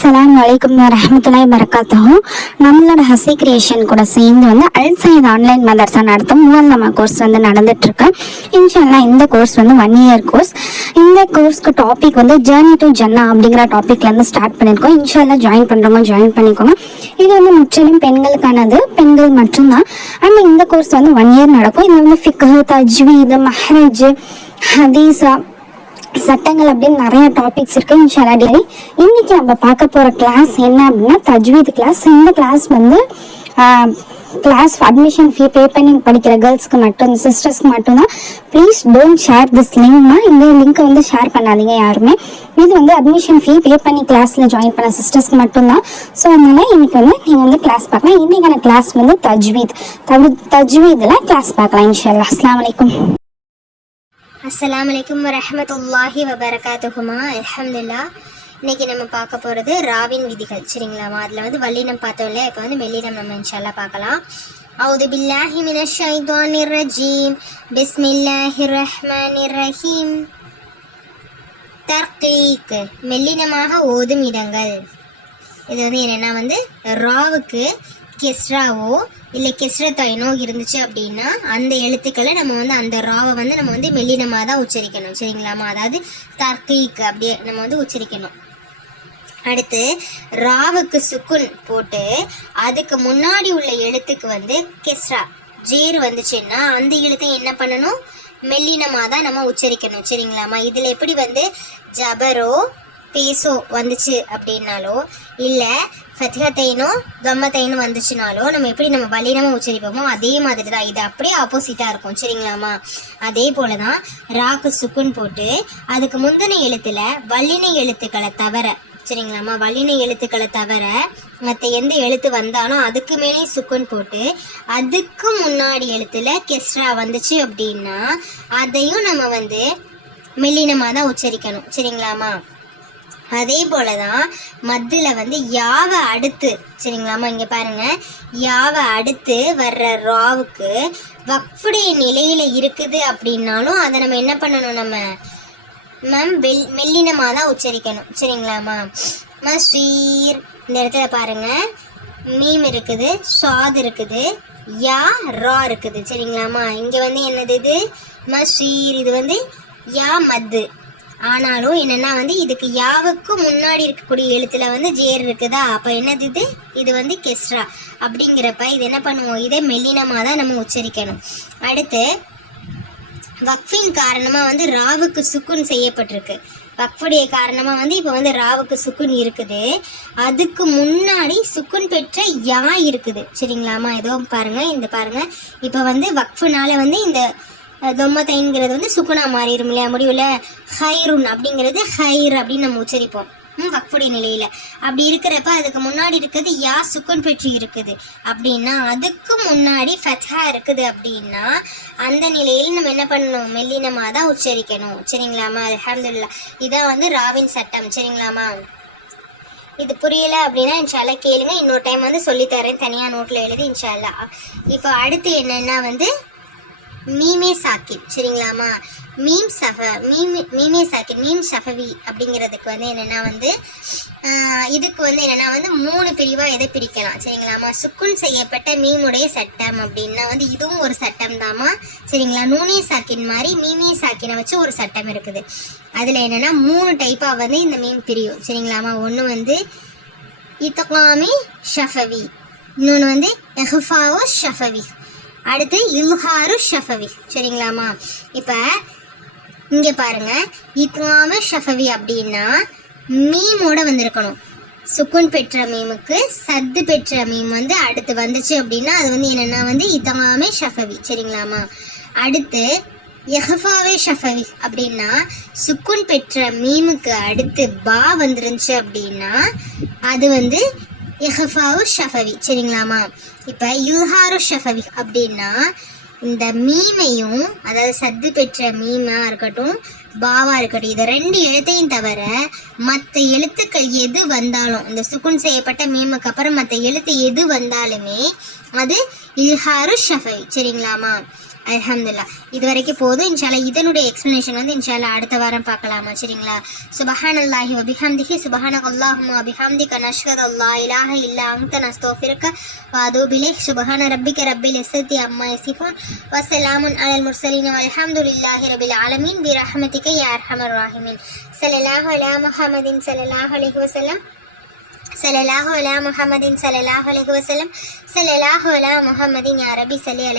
அஸ்லாம் வலைக்கம் வரஹமத்துல்லாஹி வரகாத்துஹு நம்மளோட ஹசி கிரியேஷன் கூட சேர்ந்து வந்து அல் சயீத் ஆன்லைன் மதர்சா நடத்தும். முதல் கோர்ஸ் வந்து நடந்துட்டு இருக்கு. இன்ஷால்லா இந்த கோர்ஸ் வந்து ஒன் இயர் கோர்ஸ் இந்த கோர்ஸ்க்கு டாபிக் வந்து ஜேர்னி டு ஜன்னா அப்படிங்கிற டாபிக்ல இருந்து ஸ்டார்ட் பண்ணியிருக்கோம் இன்ஷால்லா ஜாயின் பண்றவங்க ஜாயின் பண்ணிக்கோங்க. இது வந்து முற்றிலும் பெண்களுக்கானது. பெண்கள் மட்டும்தான். அண்ட் இந்த கோர்ஸ் வந்து ஒன் இயர் நடக்கும். இது வந்து ஃபிக்ஹு தஜ்வீது மஹரஜ் ஹதீஸா சட்டங்கள் அப்படின்னு நிறைய டாபிக்ஸ் இருக்கு இன்ஷால்லா டெய்லி இன்னைக்கு நம்ம பார்க்க போற கிளாஸ் என்ன அப்படின்னா தஜ்வீத் கிளாஸ் இந்த கிளாஸ் வந்து கிளாஸ் அட்மிஷன் ஃபீ பே பண்ணி படிக்கிற கேர்ள்ஸ்க்கு மட்டும் சிஸ்டர்ஸ்க்கு மட்டும்தான். ப்ளீஸ் டோன்ட் ஷேர் திஸ் லிங்க்னா இந்த லிங்க்கை வந்து ஷேர் பண்ணாதீங்க யாருமே. இது வந்து அட்மிஷன் ஃபீ பே பண்ணி கிளாஸில் ஜாயின் பண்ண சிஸ்டர்ஸ்க்கு மட்டும்தான். ஸோ அதனால இன்னைக்கு வந்து நீங்கள் வந்து கிளாஸ் பார்க்கலாம். இன்னைக்கான கிளாஸ் வந்து தஜ்வீத் தஜ் தஜ்வீதில் கிளாஸ் பார்க்கலாம் இன்ஷால்லா அஸ்லாம் வலைக்கும். அஸ்லாம் வலைக்கம் வரஹ்மத்துல்லாஹி வபரகாத்துகுமா அல்ஹம்துலில்லாஹ். இன்னைக்கு நம்ம பார்க்க போகிறது ராவின் விதிகள். சரிங்களாமா அதில் வந்து வல்லினம் பார்த்தோம்ல இப்போ வந்து மெல்லினம் நம்ம இன்ஷால்லா பார்க்கலாம். أعوذ بالله من الشيطان الرجيم ரஜீம் الله الرحمن ரஹீம் தர்கீக். மெல்லினமாக ஓதும் இடங்கள். இது வந்து என்னென்னா வந்து ராவுக்கு கெஸ்ராவோ இல்லை கெஸ்ரத்தாயினோ இருந்துச்சு அப்படின்னா அந்த எழுத்துக்களை நம்ம வந்து அந்த ராவை வந்து நம்ம வந்து மெல்லினமாக தான் உச்சரிக்கணும். சரிங்களாமா அதாவது தர்கீக் அப்படியே நம்ம வந்து உச்சரிக்கணும். அடுத்து ராவுக்கு சுக்குன் போட்டு அதுக்கு முன்னாடி உள்ள எழுத்துக்கு வந்து கெஸ்ரா ஜேர் வந்துச்சுன்னா அந்த எழுத்தை என்ன பண்ணணும்? மெல்லினமாக தான் நம்ம உச்சரிக்கணும். சரிங்களாம்மா? இதில் எப்படி வந்து ஜபரோ பேசோ வந்துச்சு அப்படின்னாலோ இல்லை ஃபத்திகத்தைனோ கம்மத்தைனோ வந்துச்சுனாலோ நம்ம எப்படி நம்ம பலீனமாக உச்சரிப்போமோ அதே மாதிரி தான் இது அப்படியே ஆப்போசிட்டாக இருக்கும் சரிங்களாமா அதே போல தான் ராக்கு சுக்குன் போட்டு அதுக்கு முந்தின எழுத்தில் வல்லின எழுத்துக்களை தவிர சரிங்களாம்மா? வல்லின எழுத்துக்களை தவிர மற்ற எந்த எழுத்து வந்தாலும் அதுக்கு மேலே சுக்குன் போட்டு அதுக்கு முன்னாடி எழுத்துல கெஸ்ட்ரா வந்துச்சு அப்படின்னா அதையும் நம்ம வந்து மெல்லினமாக தான் உச்சரிக்கணும் சரிங்களாம்மா? அதே போல தான் மத்தியில் வந்து யாவை அடுத்து சரிங்களாம்மா இங்கே பாருங்க. யாவை அடுத்து வர்ற ராவுக்கு வக்ஃபுடைய நிலையில் இருக்குது அப்படின்னாலும் அதை நம்ம என்ன பண்ணணும் நம்ம? மேம் வெல் மெல்லினமாக தான் உச்சரிக்கணும். சரிங்களாம்மா மஸ்வீர் இந்த இடத்துல பாருங்க. மீம் இருக்குது ஷாத் இருக்குது யா ரா இருக்குது. சரிங்களாம்மா இங்கே வந்து என்னது இது? மஸ்வீர் இது வந்து யா மத்து. ஆனாலும் என்னன்னா வந்து இதுக்கு யாவுக்கு முன்னாடி இருக்கக்கூடிய எழுத்துல வந்து ஜேர் இருக்குதா? அப்போ என்னது இது? இது வந்து கெஸ்ரா. அப்படிங்கிறப்ப இது என்ன பண்ணுவோம்? இதே மெல்லினமாக தான் நம்ம உச்சரிக்கணும். அடுத்து வக்ஃபின் காரணமாக வந்து ராவுக்கு சுக்குன் செய்யப்பட்டிருக்கு. வக்ஃபுடைய காரணமாக வந்து இப்போ வந்து ராவுக்கு சுக்குன் இருக்குது. அதுக்கு முன்னாடி சுக்குன் பெற்ற யா இருக்குது. சரிங்களாமா ஏதோ பாருங்க இந்த பாருங்க. இப்போ வந்து வக்ஃபுனால வந்து இந்த தொம்மத்தைங்கிறது வந்து சுக்குனா மாறிடும் இல்லையா? முடிவில் ஹைருன் அப்படிங்கிறது ஹைர் அப்படின்னு நம்ம உச்சரிப்போம். ம், வக்ஃபுடைய நிலையில. அப்படி இருக்கிறப்ப அதுக்கு முன்னாடி இருக்குது யா சுக்குன் பெற்று இருக்குது. அப்படின்னா அதுக்கு முன்னாடி ஃபத்ஹா இருக்குது அப்படின்னா அந்த நிலையில் நம்ம என்ன பண்ணணும்? மெல்லினமாக தான் உச்சரிக்கணும். சரிங்களாமா அலமதுல்லா இதான் வந்து ராவின் சட்டம். சரிங்களாமா இது புரியல அப்படின்னா இன்ஷால்லா கேளுங்க. இன்னொரு டைம் வந்து சொல்லித்தரேன். தனியாக நோட்டில் எழுதி இன்ஷால்லா இப்போ அடுத்து என்னென்னா வந்து மீமே சாக்கின் சரிங்களாமா? மீம் சஃப மீம் மீமே சாக்கின் மீம் சஃபவி அப்படிங்கிறதுக்கு வந்து என்னென்னா வந்து இதுக்கு வந்து என்னென்னா வந்து மூணு பிரிவாக எதை பிரிக்கலாம் சரிங்களாமா? சுக்குன் செய்யப்பட்ட மீமுடைய சட்டம் அப்படின்னா வந்து இதுவும் ஒரு சட்டம் தாம்மா சரிங்களா? நூனே சாக்கின் மாதிரி மீமே சாக்கினை வச்சு ஒரு சட்டம் இருக்குது. அதில் என்னென்னா மூணு டைப்பாக வந்து இந்த மீன் பிரியும் சரிங்களாமா? ஒன்று வந்து இத்தகாமி ஷஃபவி இன்னொன்று வந்து எஹ்ஃபாவோ ஷஃபவி. அடுத்து இல்ஹாரு ஷஃபவி. சரிங்களாம்மா? இப்போ இங்கே பாருங்கள் இத்லாம ஷஃபவி அப்படின்னா மீமோட வந்திருக்கணும். சுக்குன் பெற்ற மீமுக்கு சத்து பெற்ற மீம் வந்து அடுத்து வந்துச்சு அப்படின்னா அது வந்து என்னென்னா வந்து இதமாமே ஷஃபவி. சரிங்களாம்மா? அடுத்து எஹஃபாவே ஷஃபவி அப்படின்னா சுக்குன் பெற்ற மீமுக்கு அடுத்து பா வந்துருந்துச்சு அப்படின்னா அது வந்து எஹஃபாவு ஷஃபவி. சரிங்களாம்மா? இப்போ யுல்ஹாரு ஷஃபவி அப்படின்னா இந்த மீமையும் அதாவது சத்து பெற்ற மீமா இருக்கட்டும் பாவா இருக்கட்டும் இதை ரெண்டு எழுத்தையும் தவிர மற்ற எழுத்துக்கள் எது வந்தாலும் இந்த சுக்குன் செய்யப்பட்ட மீமுக்கு அப்புறம் மற்ற எழுத்து எது வந்தாலுமே அது இல்ஹாரு ஷஃபை சரிங்களாமா அலமதுல்லா இது வரைக்கும் போதும். இன்ஷால்லா இதனுடைய எக்ஸ்பிளனேஷன் வந்து இன்ஷால்லா அடுத்த வாரம் பார்க்கலாமா? சரிங்களா? சுபஹான் அல்லாஹி அபிஹாம்திஹி சுபஹான அல்லாஹும் அபிஹாம்திக நஷ்கத் அல்லா இலாஹ இல்லா அங்க நஸ்தோஃபிருக்க வாதூபிலே சுபஹான ரப்பிக ரப்பில் எஸ்ஸத்தி அம்மா எசிஃபோன் வசலாமுன் அலல் முர்சலீன் அல்ஹம்துலில்லாஹி ரபில் ஆலமீன். பி ரஹமதிக்க யார் ஹமர் ராஹிமின். சலலாஹ் அலா முஹமதின் சலலாஹ் அலிஹி வசலாம் الله عليه وسلم صلى الله على محمد صلى الله عليه وسلم صلى الله على محمد يا ربي صلى